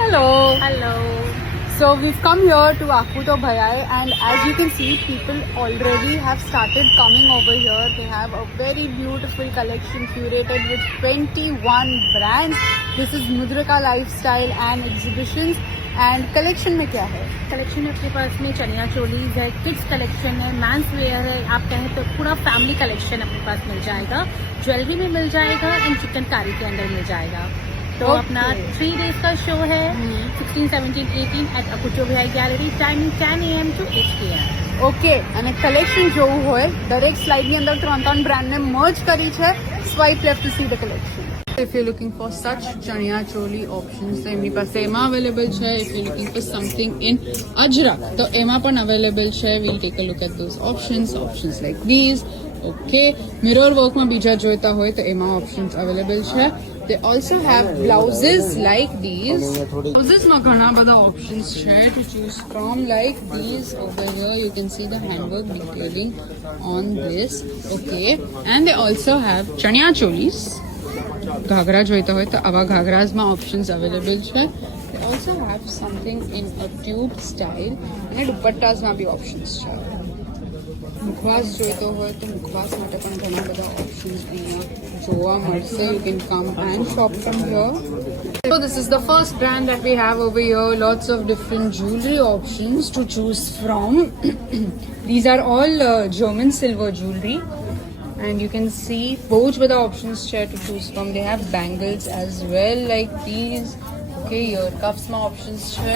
Hello. Hello. So we've come here to Akuto Bhayai, and as you can see, people already have started coming over here. They have a very beautiful collection curated with 21 brands. This is Mudrika Lifestyle and Exhibitions. And collection में क्या है? Collection है अपने पास में चनिया चोलीज है, kids collection है, men's where है, आप कहें तो पूरा फैमिली कलेक्शन अपने पास मिल जाएगा, ज्वेलरी में मिल जाएगा एंड चिकनकारी के अंदर मिल जाएगा। तो अपना 3 days का शो है 16, 17, 18 एट अकुटो भाई gallery, timing 10 AM to 8 PM। Okay, અને કલેક્શન જોવું હોય દરેક સ્લાઇડની અંદર 3 બ્રાન્ડને મર્જ કરી છે. Swipe left to see the collection. If you're looking for such chaniya choli options, તો એમની પાસે એમાં અવેલેબલ છે. If you're looking for something in અજરક, તો એમાં પણ અવેલેબલ છે. We'll take a look at those options like these. Okay, mirror વર્કમાં બીજા જોઈતા હોય તો એમાં ઓપ્શન્સ અવેલેબલ છે. They also have blouses like these. Blousesમાં ઘણા બધા options છે to choose from, like these over here. You can see the handwork detailing on this. Okay, and they also have chaniya cholis. ઘાઘરા જોઈતા હોય તો આવા ઘાઘરાઝમાં options available છે. They also have something in a tube style અને દુપટ્ટાઝમાં બી options છે. મુખવાસ જોઈતો હોય તો મુખવાસ માટે પણ ઘણા બધા ઓપ્શન્સ અહીંયા જોવા મળશે. You can come and shop from here. So this is the first brand that we have over here. Lots of different jewelry options to choose from. These are all German silver jewelry. And you can see બહુ જ બધા options છે to choose from. They have bangles as well like these. Okay, ear cuffsમાં options છે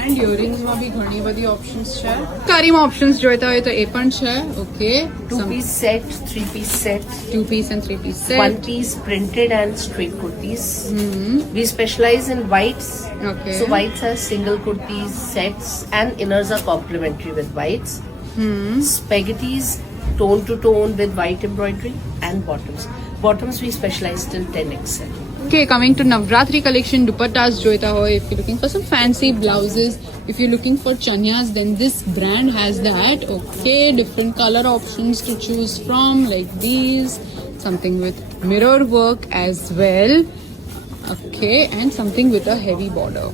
and earringsમાં બી ઘણી બધી options છે. કારીમાં options જોઈતા હોય તો એ પણ છે. Okay, 2-piece set, 3-piece set, 2-piece and 3-piece set. 1-piece printed and straight kurtis. We specialize in whites. Okay. So whites are single kurtis, sets, and inners are complementary with whites. Spaghettis tone to tone with white embroidery, and bottoms. Bottoms we specialize till 10XL. Okay, coming to Navratri collection, dupattas joita hoy. If you're looking for some fancy blouses, if you're looking for chanyas, then this brand has that. Okay, different color options to choose from like these. Something with mirror work as well. Okay, and something with a heavy border.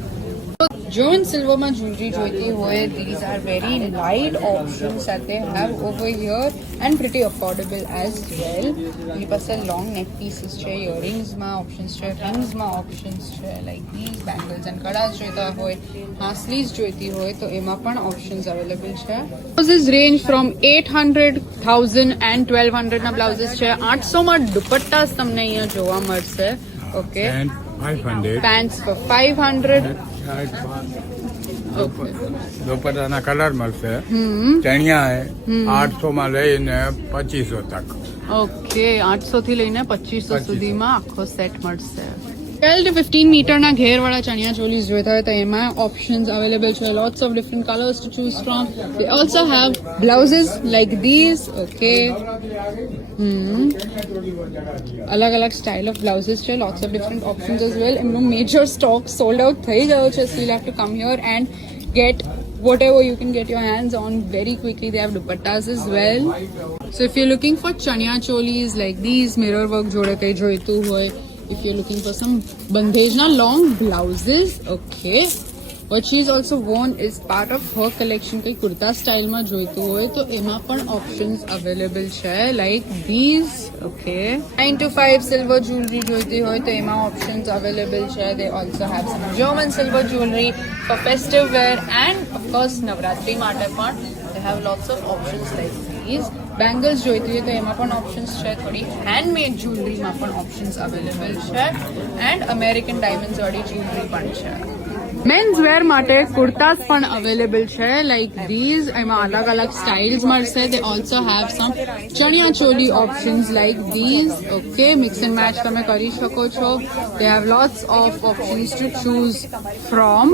German silver ma jewelry joiti hoye, these are very light options that they have over here and pretty affordable as well. Ye paase long neck pieces che, earrings ma options che, rings ma options che like these. Bangles and kadas joita hoye, haslis joiti hoye to ema pan options available che. Blouses range from 800, 1000 and 1200 na blouses che. 800 ma dupattas tamne ahiya jowa મળશે. Okay, and 500 pants for 500. દુપટ્ટાના colour મળશે. ચણિયા હે 800 માં લઈને 2500 તક. Okay, 800 થી લઈને 2500 સુધીમાં આખો સેટ મળશે. 12 to 15 મીટરના ઘેરવાળા ચણિયા ચોલીસ જોઈતા હોય તો એમાં ઓપ્શન્સ અવેલેબલ છે. Lots of different colors to choose from. They also have blouses like these. Okay, अलग अलग स्टाइल ऑफ ब्लाउजेस છે. Lots of different options as well. એમનો મેજર સ્ટોક સોલ્ડ આઉટ થઈ ગયો છે. So you'll have to come here and get whatever you can get your hands on very quickly. They have dupattas as well. So if you're looking for chaniya cholis like these, mirror work જોડે કઈ જોઈતું હોય, if you're looking for some bandhejna long blouses, okay, what she's also worn is part of her collection. કઈ કુર્તા સ્ટાઇલમાં જોઈતું હોય તો એમાં પણ options available છે like these. Okay, 9 to 5 silver jewelry જોઈતી હોય તો એમાં options available છે. They also have some German silver jewelry for festive wear and of course Navratri માટે પણ they have lots of options like these. Bangles જોઈતી હોય તો એમાં પણ options છે. થોડી handmade jewelry માં પણ options available છે and American diamonds વાળી jewelry પણ છે. મેન્સ વેર માટે કુર્તાસ પણ અવેલેબલ છે like these. એમાં અલગ અલગ સ્ટાઇલ્સ મળશે. They also have some chaniya choli options like these. Okay, mix and match તમે કરી શકો છો. They have lots of options to choose from.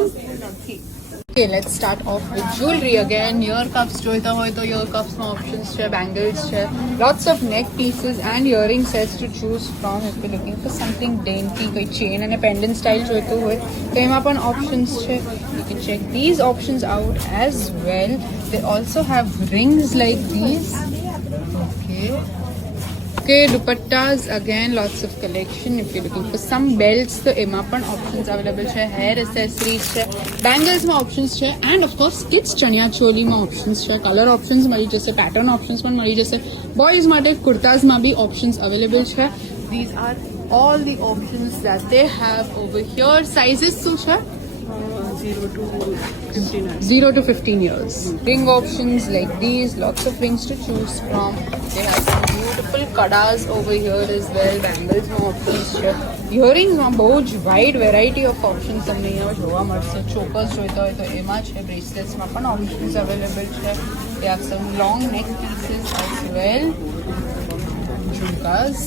Okay, let's start off with jewelry again. Ear cuffs જોઈતા હોય તો ear cuffs માં options છે, bangles છે. Lots of neck pieces and earring sets to choose from. If you're looking for something dainty, કોઈ chain અને pendant style જોઈતું હોય તો એમાં પણ options છે. You can check these options out as well. They also have rings like these. Okay. Okay, dupattas again, lots of collection. If you're looking for some belts, તો એમાં પણ options available છે. Hair accessories છે, bangles માં options છે, and of course kids ચણિયા ચોલી માં options છે. Color options મળી જશે, pattern options પણ મળી જશે. Boys માટે kurtas માં બી options available છે. These are all the options that they have over here. Sizes શું છે? 0 to 15 years. Ring options like these, lots of rings to choose from. They have some beautiful kadas over here as well. Bangles માં options છે. Earrings માં બહુ જ wide variety of options તમને અહીંયા જોવા મળશે. Chokers જોઈતા હોય તો એમાં છે. Bracelets માં પણ options available છે. They have some long neck pieces as well. Jhumkas.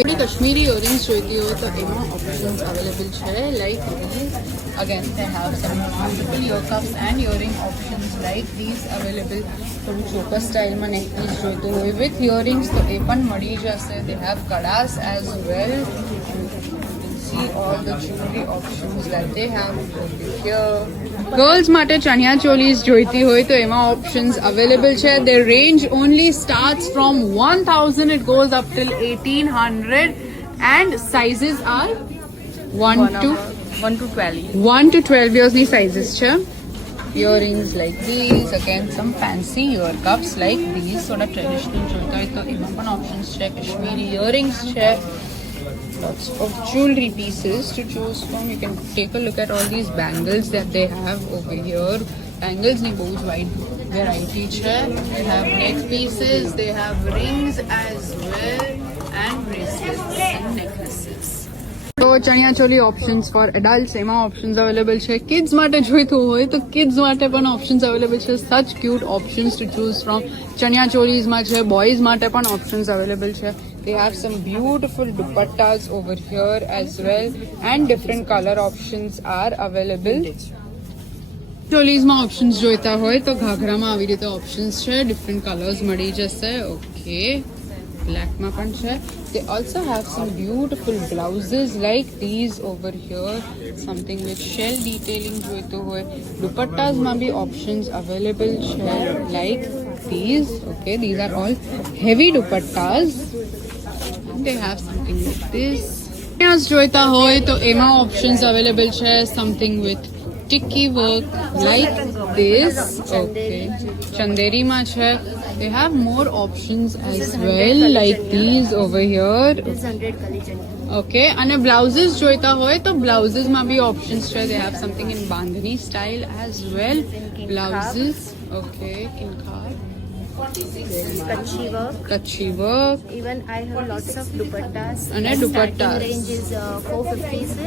આપણી કશ્મીરી ઇયરિંગ્સ જોઈતી હોય તો એમાં ઓપ્શન્સ અવેલેબલ છે like these. Again, they have some beautiful ear cuffs and earring options like these available. થોડું ચોકર સ્ટાઇલમાં નેક પીસ જોઈતું હોય with earrings તો એ પણ મળી જશે. They have kadas as well. See all the jewelry options that they have over here. Girls માટે ચણિયા ચોલીસ જોઈતી હોય તો એમાં options available છે. Their range only starts from 1000, it goes up till 1800, and sizes are 1 to 12 years ની sizes છે. Earrings like these, again some fancy ear cuffs like these. થોડા traditional જોઈતા હોય તો એમાં પણ options છે. Kashmiri earrings છે. Lots of jewelry pieces to choose from. You can take a look at all these bangles that they have over here. Bangles ni bahut wide variety છે. They have neck pieces, they have rings as well, and bracelets and necklaces. તો ચણિયા choli options four adults એમાં options available છે. Kids માટે જોઈતું હોય તો kids માટે પણ ઓપ્શન્સ અવેલેબલ છે. Such cute options to choose from. ચણિયા ચોલીઝમાં છે. બોયઝ માટે પણ ઓપ્શન્સ અવેલેબલ છે. They have some beautiful dupattas over here as well, and different color options are available. ચોલીઝમાં ઓપ્શન્સ જોઈતા હોય તો ઘાઘરામાં આવી રીતે ઓપ્શન્સ છે. ડિફરન્ટ કલર્સ મળી જશે. ઓકે, બ્લેકમાં પણ છે. They also have some beautiful blouses like these over here, something with shell detailing જોઈતું હોય. Dupattas માં બી options available છે like these. Okay, these are all heavy dupattas. They have something like this. જોઈતા હોય તો એમાં options available છે. Something with sticky work like this. Okay, ચંદેરીમાં છે. They have more options as well like these over here. Okay, અને blouses જોઈતા હોય તો blouses માં બી options છે. They have something in bandhani style as well. Blouses. Okay, in car. Kachi work. Even I have lots of dupattas. And The dupattas. starting range is 450 se